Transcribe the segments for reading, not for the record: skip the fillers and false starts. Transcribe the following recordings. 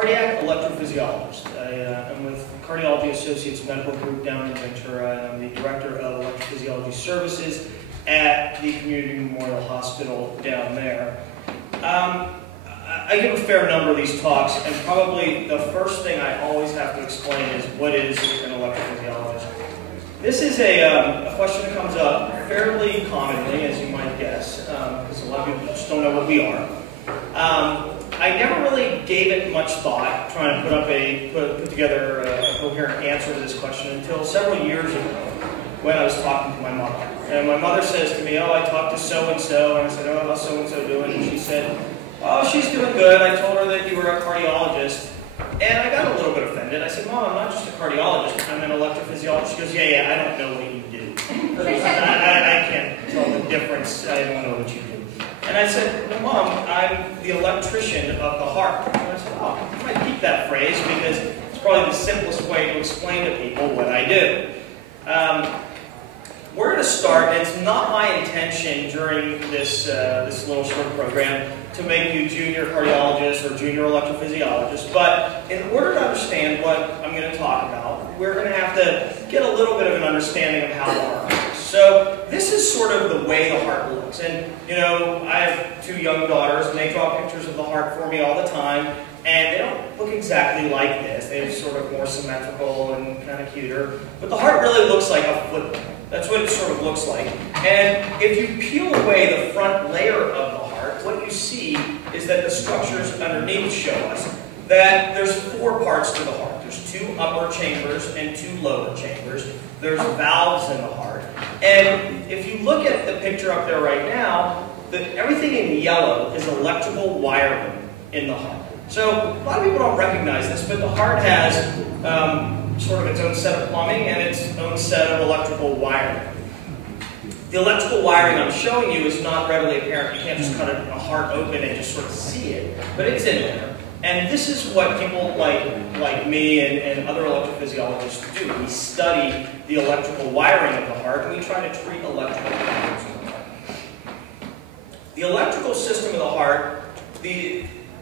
cardiac electrophysiologist. I'm with Cardiology Associates Medical Group down in Ventura, and I'm the Director of Electrophysiology Services at the Community Memorial Hospital down there. I give a fair number of these talks, and probably the first thing I always have to explain is what is an electrophysiologist. This is a question that comes up fairly commonly, as you might guess, because a lot of people just don't know what we are. I never really gave it much thought, trying to put together a coherent answer to this question until several years ago when I was talking to my mother. And my mother says to me, "Oh, I talked to so-and-so," and I said, "Oh, how's so-and-so doing?" And she said, "Oh, she's doing good. I told her that you were a cardiologist." And I got a little bit offended. I said, "Mom, I'm not just a cardiologist, I'm an electrophysiologist." She goes, yeah, I don't know what you do. I can't tell the difference. I don't know what you do. And I said, "No, Mom, I'm the electrician of the heart." And I said, "Oh, I might keep that phrase because it's probably the simplest way to explain to people what I do." We're going to start, and it's not my intention during this little short program to make you junior cardiologists or junior electrophysiologists, but in order to understand what I'm going to talk about, we're going to have to get a little bit of an understanding of how the heart works. So this is sort of the way the heart looks, and you know, I have two young daughters, and they draw pictures of the heart for me all the time, and they don't look exactly like this. They're sort of more symmetrical and kind of cuter, but the heart really looks like a football. That's what it sort of looks like. And if you peel away the front layer of the heart, what you see is that the structures underneath show us that there's four parts to the heart. There's two upper chambers and two lower chambers. There's valves in the heart. And if you look at the picture up there right now, everything in yellow is electrical wiring in the heart. So a lot of people don't recognize this, but the heart has sort of its own set of plumbing and its own set of electrical wiring. The electrical wiring I'm showing you is not readily apparent. You can't just cut a heart open and just sort of see it, but it's in there. And this is what people like me and other electrophysiologists do. We study the electrical wiring of the heart, and we try to treat electrical problems in the heart. The electrical system of the heart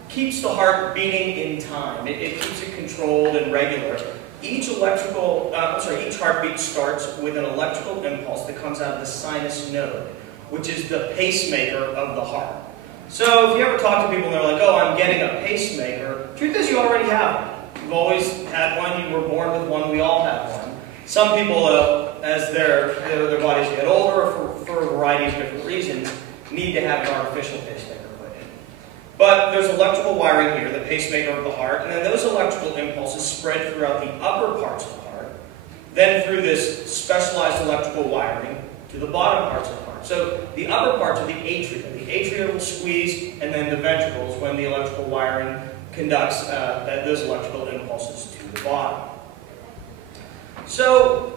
keeps the heart beating in time. It keeps it controlled and regular. Each heartbeat starts with an electrical impulse that comes out of the sinus node, which is the pacemaker of the heart. So if you ever talk to people and they're like, "Oh, I'm getting a pacemaker," truth is you already have one. You've always had one. You were born with one. We all have one. Some people, as their bodies get older, for a variety of different reasons, need to have an artificial pacemaker. But there's electrical wiring here, the pacemaker of the heart, and then those electrical impulses spread throughout the upper parts of the heart, then through this specialized electrical wiring to the bottom parts of the heart. So the upper parts are the atria. The atria will squeeze, and then the ventricles when the electrical wiring conducts those electrical impulses to the bottom. So,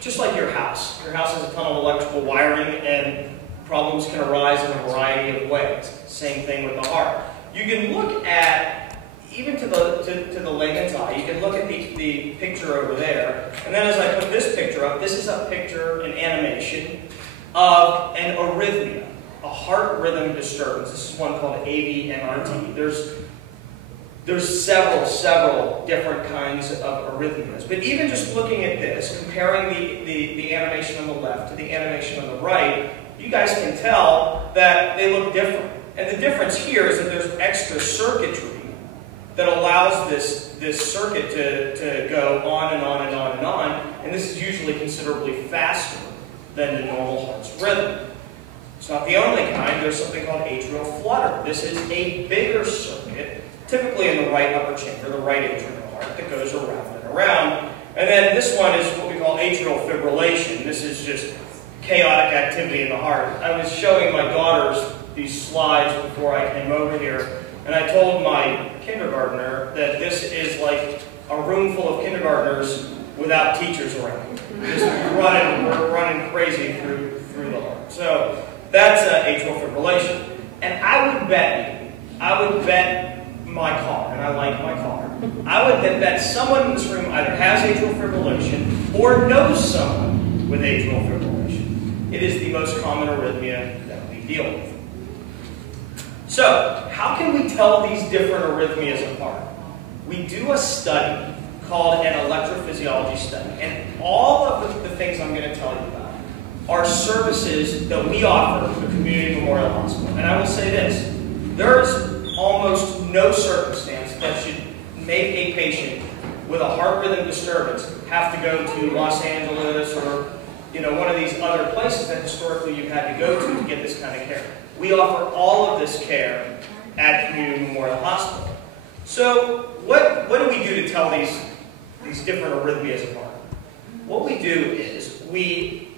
just like your house has a ton of electrical wiring, and problems can arise in a variety of ways. Same thing with the heart. You can look at, even to the layman's eye, you can look at the picture over there, and then as I put this picture up, this is a picture, an animation, of an arrhythmia, a heart rhythm disturbance. This is one called AVMRT. There's several different kinds of arrhythmias. But even just looking at this, comparing the animation on the left to the animation on the right, you guys can tell that they look different. And the difference here is that there's extra circuitry that allows this circuit to go on and on and on and on, and this is usually considerably faster than the normal heart's rhythm. It's not the only kind. There's something called atrial flutter. This is a bigger circuit, typically in the right upper chamber, the right atrium of the heart, that goes around and around. And then this one is what we call atrial fibrillation. This is just chaotic activity in the heart. I was showing my daughters these slides before I came over here, and I told my kindergartner that this is like a room full of kindergartners without teachers around. Just we're running crazy through the heart. So that's atrial fibrillation. And I would bet my car, and I like my car, I would bet someone in this room either has atrial fibrillation or knows someone with atrial fibrillation. It is the most common arrhythmia that we deal with. So, how can we tell these different arrhythmias apart? we do a study called an electrophysiology study. And all of the things I'm going to tell you about are services that we offer at the Community Memorial Hospital. And I will say this, there's almost no circumstance that should make a patient with a heart rhythm disturbance have to go to Los Angeles or one of these other places that historically you've had to go to get this kind of care. We offer all of this care at Community Memorial Hospital. So what do we do to tell these different arrhythmias apart? What we do is we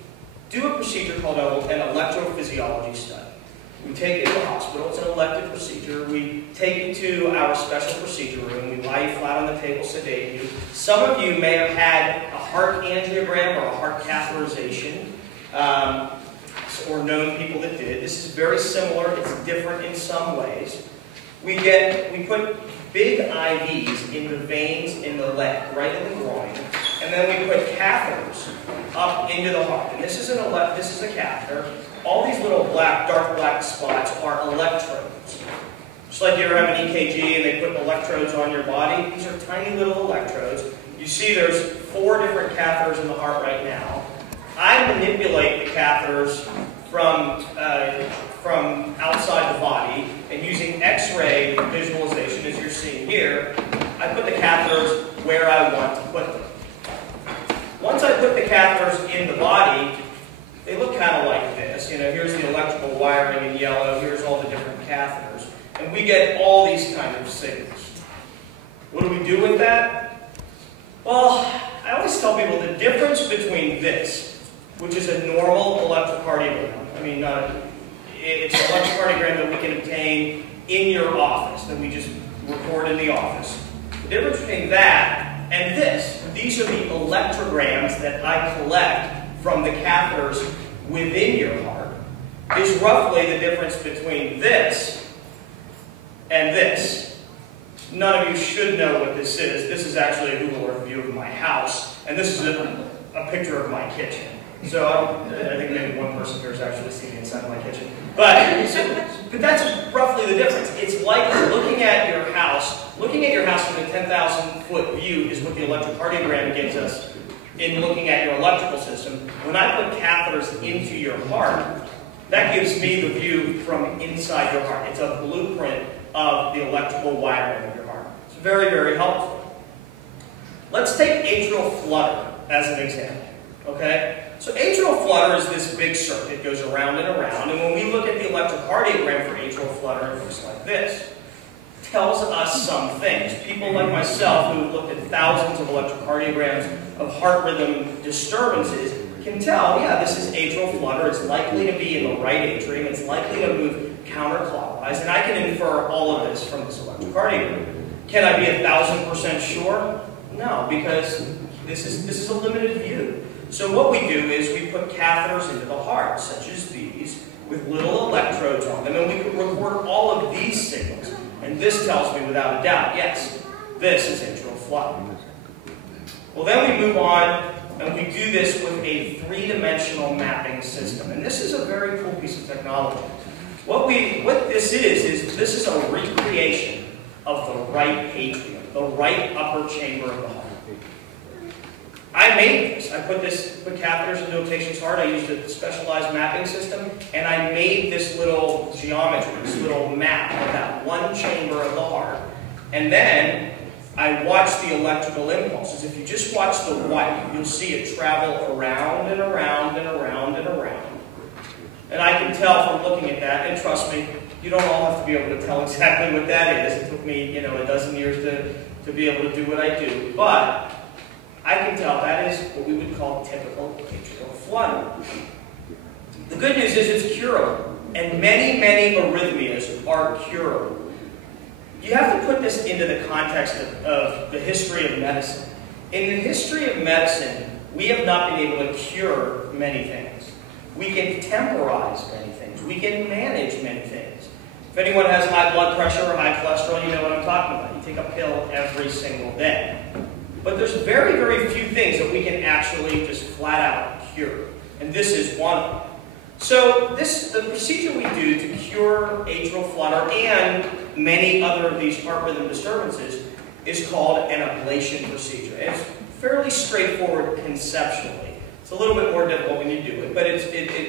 do a procedure called an electrophysiology study. We take it to the hospital. It's an elective procedure. We take you to our special procedure room. We lie you flat on the table, sedate you. Some of you may have had a heart angiogram or a heart catheterization, or known people that did. This is very similar. It's different in some ways. We put big IVs in the veins in the leg, right in the groin, and then we put catheters up into the heart. And this is a catheter. All these little dark black spots are electrodes. Just like you ever have an EKG and they put electrodes on your body, these are tiny little electrodes. You see there's 4 different catheters in the heart right now. I manipulate the catheters from outside the body, and using X-ray visualization, as you're seeing here, I put the catheters where I want to put them. Once I put the catheters in the body, they look kind of like this. Here's the electrical wiring in yellow, here's all the different catheters, and we get all these kind of signals. What do we do with that? Well, I always tell people the difference between this, which is a normal electrocardiogram, it's an electrocardiogram that we can obtain in your office, that we just record in the office. The difference between that and this, these are the electrograms that I collect from the catheters within your heart, is roughly the difference between this and this. None of you should know what this is. This is actually a Google Earth view of my house, and this is a picture of my kitchen. So I think maybe one person here has actually seen the inside of my kitchen. But that's roughly the difference. It's like looking at your house. Looking at your house from a 10,000-foot view is what the electrocardiogram gives us in looking at your electrical system. When I put catheters into your heart, that gives me the view from inside your heart. It's a blueprint of the electrical wiring of your heart. It's very, very helpful. Let's take atrial flutter as an example. Okay? So atrial flutter is this big circuit. It goes around and around. And when we look at the electrocardiogram for atrial flutter, it looks like this. It tells us some things. People like myself who have looked at thousands of electrocardiograms of heart rhythm disturbances can tell, yeah, this is atrial flutter. It's likely to be in the right atrium. It's likely to move counterclockwise. And I can infer all of this from this electrocardiogram. Can I be 1,000% sure? No, because this is a limited view. So what we do is we put catheters into the heart, such as these, with little electrodes on them, and we can record all of these signals. And this tells me without a doubt, yes, this is atrial flutter. Well, then we move on, and we do this with a 3-dimensional mapping system. And this is a very cool piece of technology. What this is this is a recreation of the right atrium, the right upper chamber of the heart. I made this. I put catheters into a patient's heart. I used a specialized mapping system, and I made this little geometry, this little map of that one chamber of the heart. And then I watched the electrical impulses. If you just watch the white, you'll see it travel around and around and around and around. And I can tell from looking at that, and trust me, you don't all have to be able to tell exactly what that is. It took me, a dozen years to be able to do what I do. But I can tell that is what we would call typical atrial flutter. The good news is it's curable, and many, many arrhythmias are curable. You have to put this into the context of the history of medicine. In the history of medicine, we have not been able to cure many things. We can temporize many things. We can manage many things. If anyone has high blood pressure or high cholesterol, you know what I'm talking about. You take a pill every single day. But there's very, very few things that we can actually just flat out cure. And this is one of them. So the procedure we do to cure atrial flutter and many other of these heart rhythm disturbances is called an ablation procedure. And it's fairly straightforward conceptually. It's a little bit more difficult when you do it, but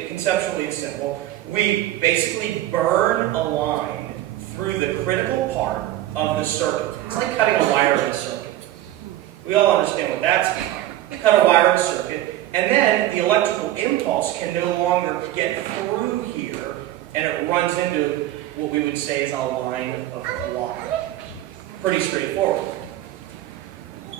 conceptually it's simple. We basically burn a line through the critical part of the circuit. It's like cutting a wire in a circuit. We all understand what that's about. Cut a wire in a circuit, and then the electrical impulse can no longer get through here, and it runs into what we would say is a line of blood. Pretty straightforward.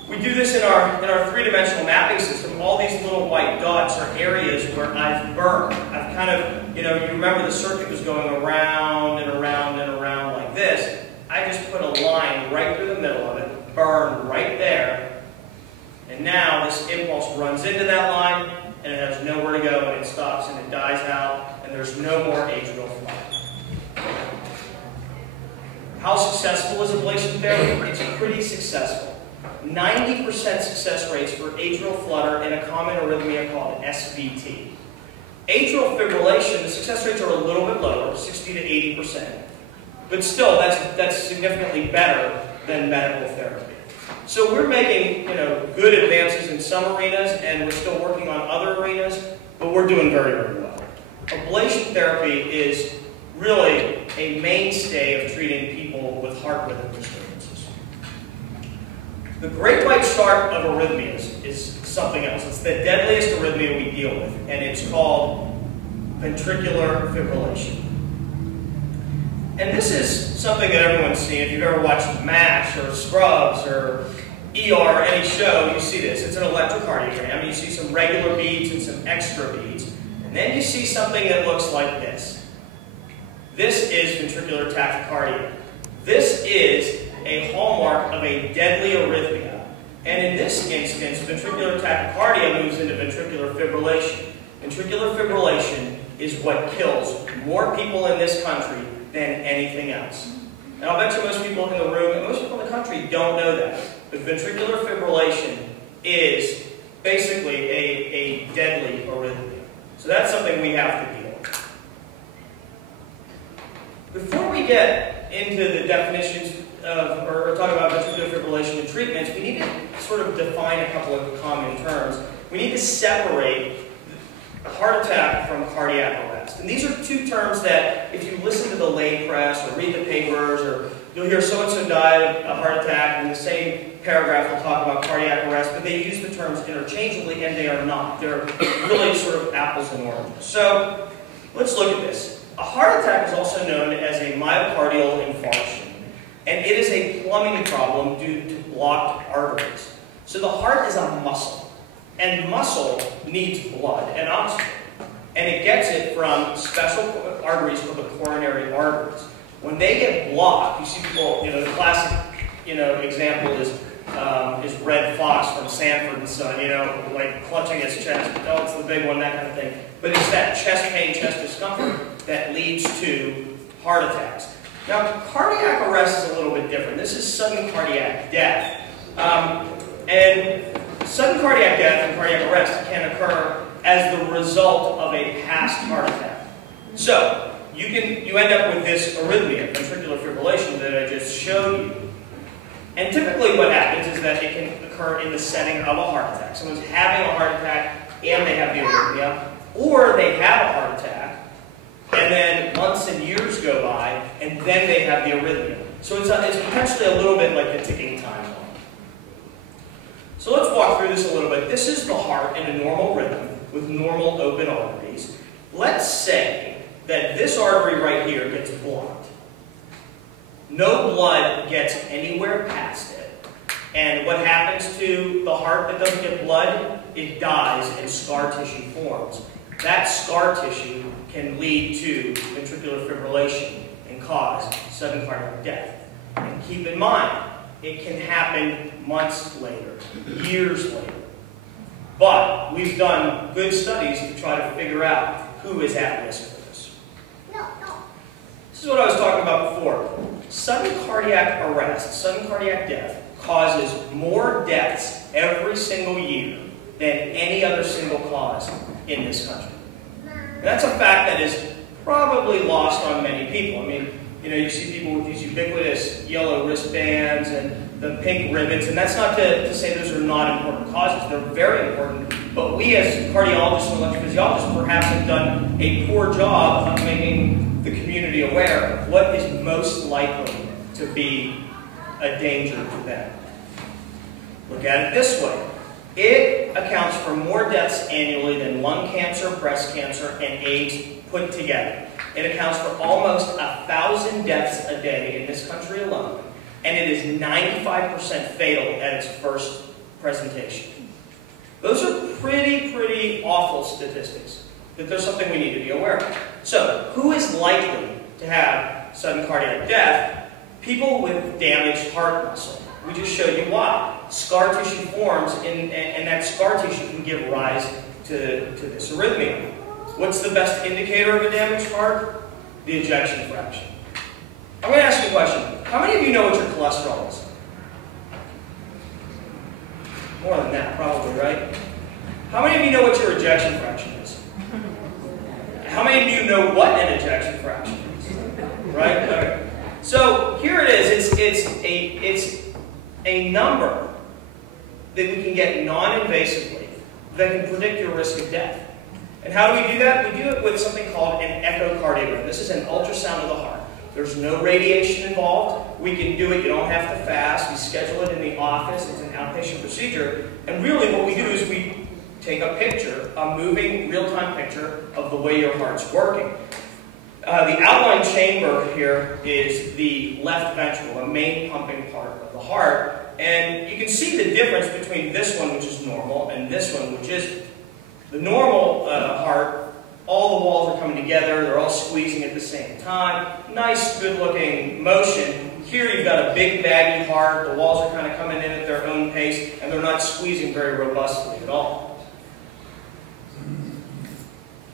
We do this in our three-dimensional mapping system. All these little white dots are areas where I've burned. I've kind of, you remember the circuit was going around and around and around like this. I just put a line right through the middle of it, burned right there, and now this impulse runs into that line, and it has nowhere to go, and it stops, and it dies out, and there's no more atrial flutter. How successful is ablation therapy? It's pretty successful. 90% success rates for atrial flutter in a common arrhythmia called SVT. Atrial fibrillation, the success rates are a little bit lower, 60 to 80%. But still, that's significantly better than medical therapy. So we're making good advances in some arenas, and we're still working on other arenas, but we're doing very, very well. Ablation therapy is really a mainstay of treating people with heart rhythm disturbances. The great white shark of arrhythmias is something else. It's the deadliest arrhythmia we deal with, and it's called ventricular fibrillation. And this is something that everyone's seen. If you've ever watched MASH or Scrubs or ER or any show, you see this. It's an electrocardiogram. You see some regular beads and some extra beads. And then you see something that looks like this. This is ventricular tachycardia. This is a hallmark of a deadly arrhythmia. And in this instance, ventricular tachycardia moves into ventricular fibrillation. Ventricular fibrillation is what kills more people in this country than anything else. And I'll bet you most people in the room and most people in the country don't know that. But ventricular fibrillation is basically a deadly arrhythmia. So that's something we have to deal with. Before we get into the definitions of, or talk about ventricular fibrillation and treatments, we need to sort of define a couple of common terms. We need to separate heart attack from cardiac arrest. And these are two terms that, if you listen to the lay press or read the papers, or you'll hear so-and-so died of a heart attack, and in the same paragraph will talk about cardiac arrest, but they use the terms interchangeably, and they are not. They're really sort of apples and oranges. So let's look at this. A heart attack is also known as a myocardial infarction, and it is a plumbing problem due to blocked arteries. So the heart is a muscle. And muscle needs blood and oxygen. And it gets it from special arteries called the coronary arteries. When they get blocked, you see people, the classic, example is Red Fox from Sanford and Son, like clutching his chest. Oh, it's the big one, that kind of thing. But it's that chest pain, chest discomfort that leads to heart attacks. Now, cardiac arrest is a little bit different. This is sudden cardiac death. And sudden cardiac death and cardiac arrest can occur as the result of a past heart attack. So, you end up with this arrhythmia, ventricular fibrillation, that I just showed you. And typically what happens is that it can occur in the setting of a heart attack. Someone's having a heart attack and they have the arrhythmia, or they have a heart attack, and then months and years go by, and then they have the arrhythmia. So it's potentially a little bit like the ticking time bomb. So let's walk through this a little bit. This is the heart in a normal rhythm with normal open arteries. Let's say that this artery right here gets blocked. No blood gets anywhere past it. And what happens to the heart that doesn't get blood? It dies and scar tissue forms. That scar tissue can lead to ventricular fibrillation and cause sudden cardiac death. And keep in mind, it can happen months later, years later. But we've done good studies to try to figure out who is at risk for this. This is what I was talking about before. Sudden cardiac arrest, sudden cardiac death, causes more deaths every single year than any other single cause in this country. And that's a fact that is probably lost on many people. I mean, you see people with these ubiquitous yellow wristbands, and the pink ribbons, and that's not to say those are not important causes. They're very important, but we as cardiologists and electrophysiologists perhaps have done a poor job of making the community aware of what is most likely to be a danger to them. Look at it this way. It accounts for more deaths annually than lung cancer, breast cancer, and AIDS put together. It accounts for almost 1,000 deaths a day in this country alone, and it is 95% fatal at its first presentation. Those are pretty awful statistics, but there's something we need to be aware of. So, who is likely to have sudden cardiac death? People with damaged heart muscle. We just showed you why. Scar tissue forms, and that scar tissue can give rise to this arrhythmia. What's the best indicator of a damaged heart? The ejection fraction. I'm going to ask you a question. How many of you know what your cholesterol is? More than that, probably, right? How many of you know what your ejection fraction is? How many of you know what an ejection fraction is? Right? Okay. So here it is. It's a number that we can get non-invasively that can predict your risk of death. And how do we do that? We do it with something called an echocardiogram. This is an ultrasound of the heart. There's no radiation involved. We can do it. You don't have to fast. We schedule it in the office. It's an outpatient procedure. And really what we do is we take a picture, a moving, real-time picture of the way your heart's working. The outline chamber here is the left ventricle, the main pumping part of the heart. And you can see the difference between this one, which is normal, and this one, which is the normal heart. All the walls are coming together. They're all squeezing at the same time. Nice, good-looking motion. Here you've got a big, baggy heart. The walls are kind of coming in at their own pace, and they're not squeezing very robustly at all.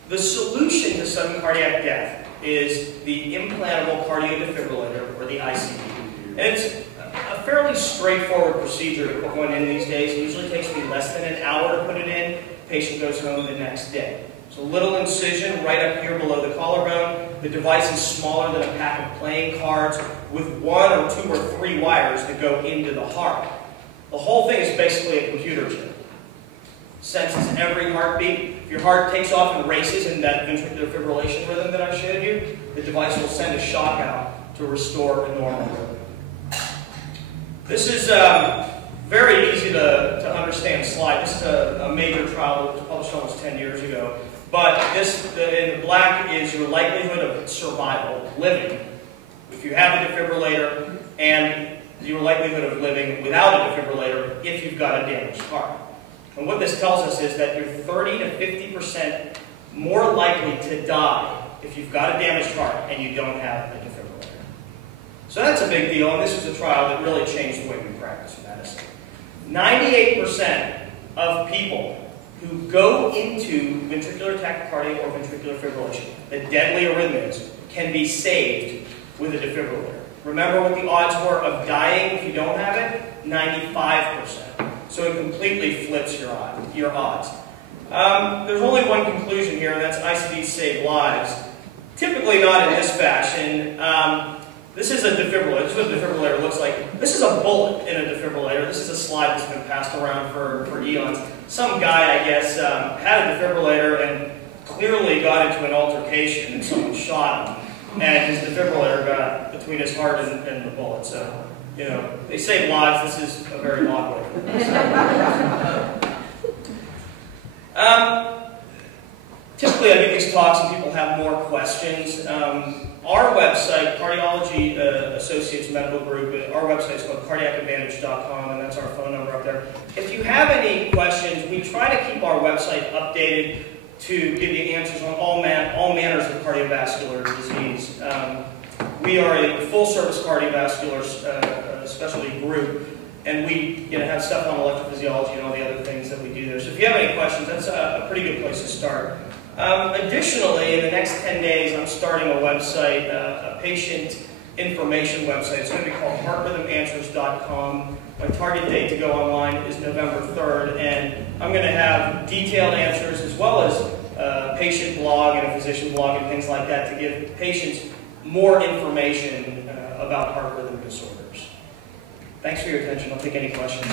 The solution to sudden cardiac death is the implantable cardiodefibrillator, or the ICD. And it's a fairly straightforward procedure to put one in these days. It usually takes me less than an hour to put it in. The patient goes home the next day. So a little incision right up here below the collarbone. The device is smaller than a pack of playing cards with 1 or 2 or 3 wires that go into the heart. The whole thing is basically a computer chip. Senses every heartbeat. If your heart takes off and races in that ventricular fibrillation rhythm that I showed you, the device will send a shock out to restore a normal rhythm. This is very easy to understand slide. This is a major trial that was published almost 10 years ago. But in the black is your likelihood of survival, living, if you have a defibrillator, and your likelihood of living without a defibrillator if you've got a damaged heart. And what this tells us is that you're 30 to 50% more likely to die if you've got a damaged heart and you don't have a defibrillator. So that's a big deal, and this is a trial that really changed the way we practice medicine. 98% of people who go into ventricular tachycardia or ventricular fibrillation, the deadly arrhythmias, can be saved with a defibrillator. Remember what the odds were of dying if you don't have it? 95%. So it completely flips your odds. There's only one conclusion here, and that's ICDs save lives. Typically not in this fashion. This is a defibrillator. This is what a defibrillator looks like. This is a bullet in a defibrillator. This is a slide that's been passed around for eons. Some guy, I guess, had a defibrillator and clearly got into an altercation and someone shot him. And his defibrillator got between his heart and the bullet. So, you know, they save lives. This is a very odd way. Typically, I do these talks and people have more questions. Our website, Cardiology Associates Medical Group, our website is called cardiacadvantage.com, and that's our phone number up there. If you have any questions, we try to keep our website updated to give you answers on all manners of cardiovascular disease. We are a full-service cardiovascular specialty group, and we have stuff on electrophysiology and all the other things that we do there. So if you have any questions, that's a pretty good place to start. Additionally, in the next 10 days, I'm starting a website, a patient information website. It's going to be called heartrhythmanswers.com. My target date to go online is November 3rd, and I'm going to have detailed answers as well as a patient blog and a physician blog and things like that to give patients more information about heart rhythm disorders. Thanks for your attention. I'll take any questions.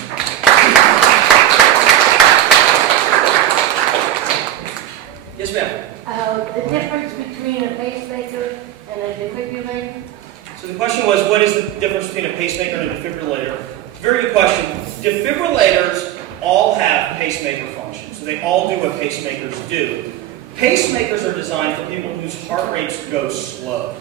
Yes, ma'am. The difference between a pacemaker and a defibrillator? So the question was, what is the difference between a pacemaker and a defibrillator? Very good question. Defibrillators all have pacemaker function, so they all do what pacemakers do. Pacemakers are designed for people whose heart rates go slow.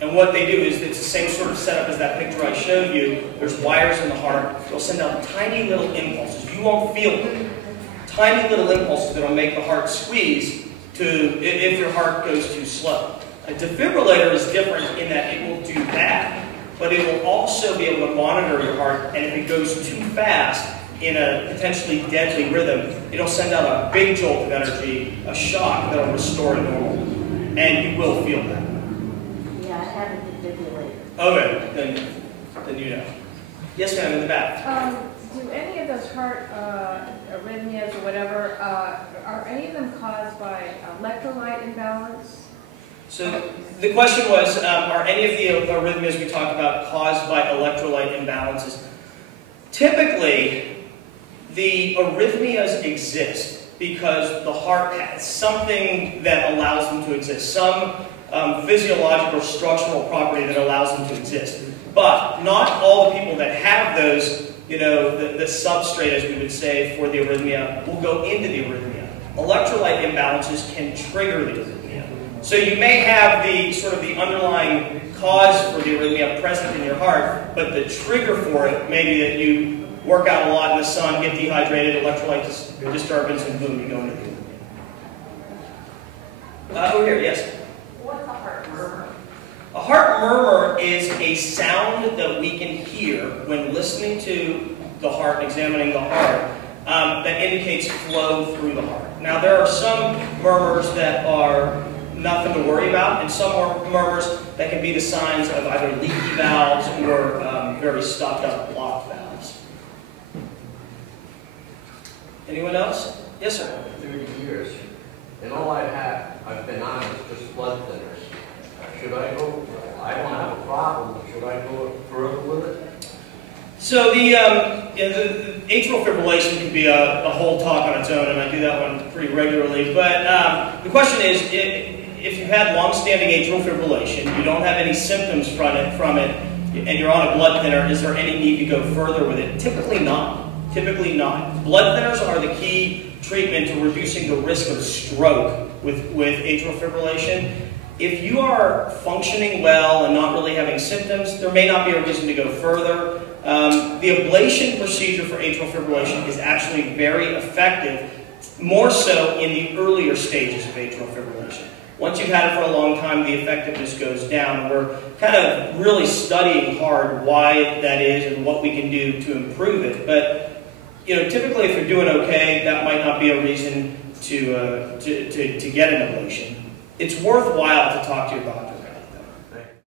And what they do is, it's the same sort of setup as that picture I showed you. There's wires in the heart. They'll send out tiny little impulses. You won't feel them. Tiny little impulses that will make the heart squeeze if your heart goes too slow. A defibrillator is different in that it will do that, but it will also be able to monitor your heart, and if it goes too fast in a potentially deadly rhythm, it'll send out a big jolt of energy, a shock that will restore it normal. And you will feel that. Yeah, I have a defibrillator. Okay, then you know. Yes, ma'am, in the back. Do any of those heart arrhythmias or whatever, are any of them caused by electrolyte imbalance? So the question was, are any of the arrhythmias we talked about caused by electrolyte imbalances? Typically, the arrhythmias exist because the heart has something that allows them to exist, some physiological or structural property that allows them to exist. But not all the people that have those, the substrate, as we would say, for the arrhythmia will go into the arrhythmia. Electrolyte imbalances can trigger the arrhythmia. So you may have the sort of the underlying cause for the arrhythmia present in your heart, but the trigger for it may be that you work out a lot in the sun, get dehydrated, electrolyte disturbance, and boom, you go into the arrhythmia. Over here, yes? What's a heart murmur? A heart murmur is a sound that we can hear when listening to the heart, examining the heart, that indicates flow through the heart. Now, there are some murmurs that are nothing to worry about, and some murmurs that can be the signs of either leaky valves or very stopped up blocked valves. Anyone else? Yes, sir. 30 years, and all I've been on is just blood thinners. Should I go? I don't have a problem, but should I go further with it? So the atrial fibrillation could be a whole talk on its own, and I do that one pretty regularly. But the question is, if you've had long-standing atrial fibrillation, you don't have any symptoms from it, and you're on a blood thinner, is there any need to go further with it? Typically not. Typically not. Blood thinners are the key treatment to reducing the risk of stroke with atrial fibrillation. If you are functioning well and not really having symptoms, there may not be a reason to go further. The ablation procedure for atrial fibrillation is actually very effective, more so in the earlier stages of atrial fibrillation. Once you've had it for a long time, the effectiveness goes down. We're kind of really studying hard why that is and what we can do to improve it. But typically, if you're doing okay, that might not be a reason to get an ablation. It's worthwhile to talk to your doctor.